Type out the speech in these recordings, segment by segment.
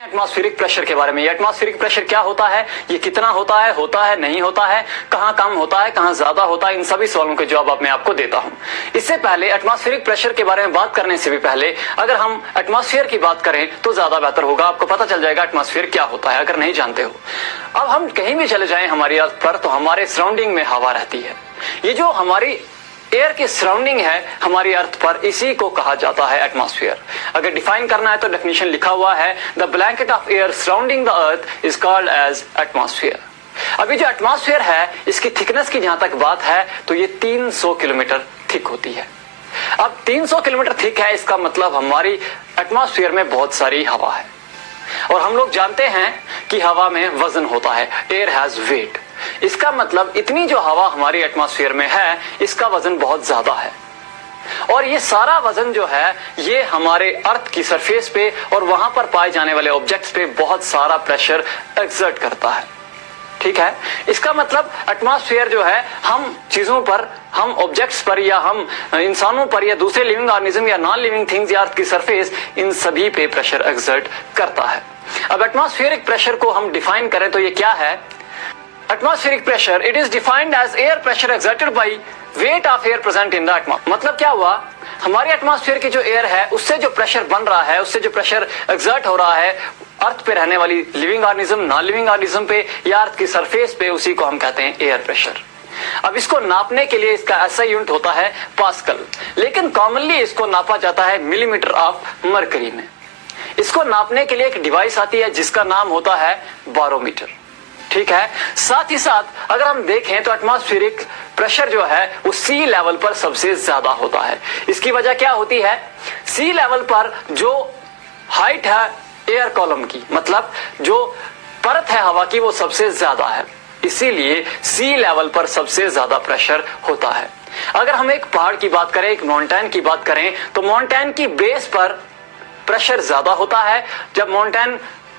Atmospheric pressure के बारे में। ये एटमॉस्फेरिक प्रेशर क्या होता है, ये कितना होता है नहीं होता है, कहां कम होता है, कहां ज्यादा होता है, इन सभी सवालों के जवाब मैं आपको देता हूं। इससे पहले एटमॉस्फेरिक प्रेशर के बारे में बात करने से भी पहले अगर हम एटमॉस्फेयर की बात करें तो ज्यादा बेहतर होगा, आपको पता चल जाएगा एटमॉस्फेयर क्या होता है अगर नहीं जानते हो। अब हम कहीं भी चले जाएं हमारी अर्थ पर तो हमारे सराउंडिंग में हवा रहती है। ये जो हमारी एयर की सराउंडिंग है हमारी अर्थ पर, इसी को कहा जाता है एटमॉस्फेयर। अगर डिफाइन करना है तो डेफिनेशन लिखा हुआ है, the blanket of air surrounding the earth is called as atmosphere. अभी जो एटमॉस्फेयर है इसकी थिकनेस की जहां तक बात है तो ये 300 किलोमीटर थिक होती है। अब 300 किलोमीटर थिक है, इसका मतलब हमारी एटमॉस्फेयर में बहुत सारी हवा है और हम लोग जानते हैं कि हवा में वजन होता है, एयर हैज वेट। इसका मतलब इतनी जो हवा हमारी एटमॉस्फेयर में है इसका वजन बहुत ज्यादा है और ये सारा वजन जो है ये हमारे अर्थ की सरफेस पे और वहां पर पाए जाने वाले ऑब्जेक्ट्स पे बहुत सारा प्रेशर एक्सर्ट करता है। ठीक है, इसका मतलब एटमॉस्फेयर जो है हम चीजों पर, हम ऑब्जेक्ट्स पर या हम इंसानों पर या दूसरे लिविंग ऑर्गेनिज्म या नॉन लिविंग थिंग्स या अर्थ की सरफेस, इन सभी पे प्रेशर एक्सर्ट करता है। अब एटमॉस्फेरिक प्रेशर को हम डिफाइन करें तो ये क्या है? Atmospheric pressure, it is defined as air pressure exerted by weight of air present in the atmosphere। मतलब क्या हुआ, हमारी एटमॉस्फेयर की जो एयर है उससे जो प्रेशर बन रहा है, उससे जो प्रेशर एक्सर्ट हो रहा है अर्थ पे रहने वाली living organism, non living organism पे या अर्थ की सरफेस पे, उसी को हम कहते हैं एयर प्रेशर। अब इसको नापने के लिए इसका ऐसा यूनिट होता है पास्कल, लेकिन कॉमनली इसको नापा जाता है मिलीमीटर ऑफ मरकरी में। इसको नापने के लिए एक डिवाइस आती है जिसका नाम होता है बारोमीटर। ठीक है, साथ ही साथ अगर हम देखें तो एटमॉस्फेरिक प्रेशर जो है वो सी लेवल पर सबसे ज्यादा होता है। इसकी वजह क्या होती है? सी लेवल पर जो हाइट है एयर कॉलम की, मतलब जो परत है हवा की, वो सबसे ज्यादा है, इसीलिए सी लेवल पर सबसे ज्यादा प्रेशर होता है। अगर हम एक पहाड़ की बात करें, एक माउंटेन की बात करें तो माउंटेन की बेस पर प्रेशर ज्यादा होता है। जब माउंटेन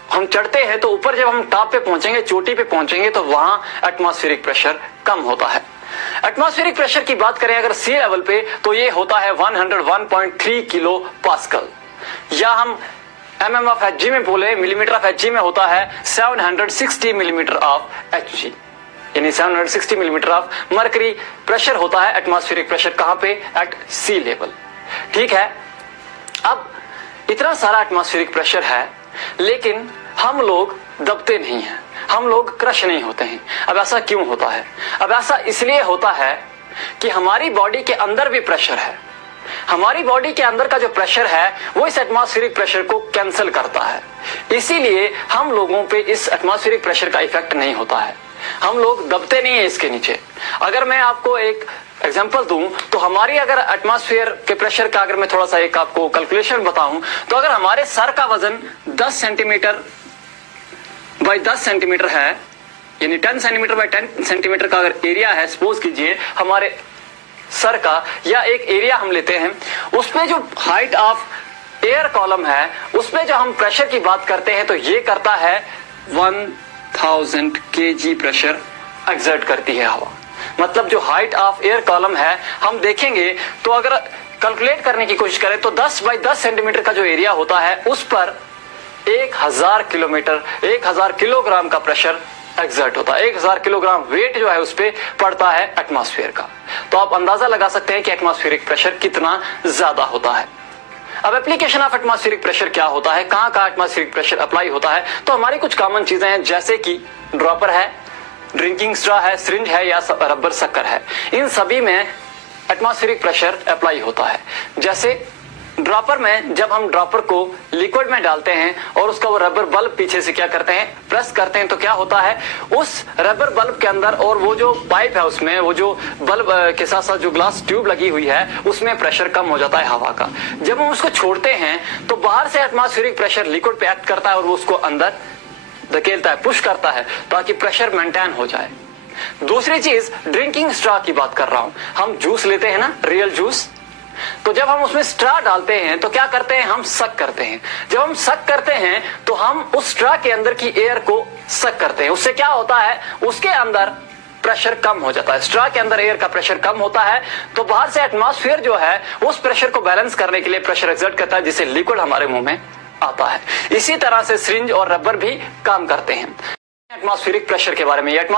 हम चढ़ते हैं तो ऊपर जब हम टॉप पे पहुंचेंगे, चोटी पे पहुंचेंगे तो वहां एटमॉस्फेरिक प्रेशर कम होता है। एटमॉस्फेरिक प्रेशर की बात करें अगर सी लेवल पे तो ये होता है 101.3 किलो पास्कल, या हम mm ऑफ Hg में बोले, मिलीमीटर ऑफ Hg में होता है 760 मिलीमीटर ऑफ Hg, यानी 760 मिलीमीटर ऑफ मरकरी प्रेशर होता है एटमॉस्फेरिक प्रेशर। कहां पे? एट सी लेवल। ठीक है, अब इतना सारा एटमॉस्फेरिक प्रेशर है लेकिन हम लोग दबते नहीं हैं, हम लोग क्रश नहीं होते हैं। अब ऐसा क्यों होता है? अब ऐसा इसलिए होता है कि हमारी बॉडी के अंदर भी प्रेशर है। हमारी बॉडी के अंदर का जो प्रेशर है वो इस एटमॉस्फेरिक प्रेशर को कैंसिल करता है, इसीलिए हम लोगों पे इस एटमॉस्फेरिक प्रेशर का इफेक्ट नहीं होता है, हम लोग दबते नहीं है इसके नीचे। अगर मैं आपको एक एग्जाम्पल दूं तो हमारी अगर एटमॉस्फेयर के प्रेशर का अगर मैं थोड़ा सा एक आपको कैलकुलेशन बताऊं तो अगर हमारे सर का वजन 10 सेंटीमीटर बाई 10 सेंटीमीटर है, यानी 10 सेंटीमीटर बाई 10 सेंटीमीटर का अगर एरिया है, सपोज कीजिए हमारे सर का, या एक एरिया हम लेते हैं, उसमें जो हाइट ऑफ एयर कॉलम है उसमें जो हम प्रेशर की बात करते हैं तो ये करता है 1000 kg प्रेशर एक्सर्ट करती है हवा। मतलब जो हाइट ऑफ एयर कॉलम है हम देखेंगे तो अगर कैलकुलेट करने की कोशिश करें तो 10 बाई 10 सेंटीमीटर का जो एरिया होता है उस पर 1000 किलोग्राम का प्रेशर एक्सर्ट होता है। 1000 किलोग्राम वेट जो है उस पे पड़ता है एटमॉस्फेयर का। तो आप अंदाजा लगा सकते हैं कि एटमॉस्फेरिक प्रेशर कितना ज्यादा होता है। अब एप्लीकेशन ऑफ एटमॉस्फेरिक प्रेशर क्या होता है, कहां कहां एटमॉस्फेरिक प्रेशर अप्लाई होता है? तो हमारी कुछ कॉमन चीजें हैं जैसे कि ड्रॉपर है, ड्रिंकिंग स्ट्रॉ है, सिरिंज है या रबर शक्कर है, इन सभी में एटमॉस्फेरिक प्रेशर अप्लाई होता है। जैसे ड्रॉपर में जब हम ड्रॉपर को लिक्विड में डालते हैं और उसका वो रबर बल्ब पीछे से क्या करते हैं, प्रेस करते हैं, तो क्या होता है उस रबर बल्ब के अंदर और वो जो पाइप है उसमें, वो जो बल्ब के साथ साथ जो ग्लास ट्यूब लगी हुई है उसमें प्रेशर कम हो जाता है हवा का। जब हम उसको छोड़ते हैं तो बाहर से एटमॉस्फेरिक प्रेशर लिक्विड पे एक्ट करता है और वो उसको अंदर धकेलता है, पुश करता है ताकि प्रेशर मेंटेन हो जाए। दूसरी चीज ड्रिंकिंग स्ट्रॉ की बात कर रहा हूं। हम जूस लेते हैं ना, रियल जूस, तो जब हम उसमें स्ट्रॉ डालते हैं तो क्या करते हैं, हम सक करते हैं। जब हम सक करते हैं तो हम उस स्ट्रॉ के अंदर की एयर को सक करते हैं। उससे क्या होता है, उसके अंदर प्रेशर कम हो जाता है, स्ट्रॉ के अंदर एयर का प्रेशर कम होता है, तो बाहर से एटमॉस्फेयर जो है उस प्रेशर को बैलेंस करने के लिए प्रेशर एक्सर्ट करता है जिससे लिक्विड हमारे मुंह में आता है। इसी तरह से सिरिंज और रबर भी काम करते हैं। एटमॉस्फेरिक प्रेशर के बारे में, एटमॉस्फेरिक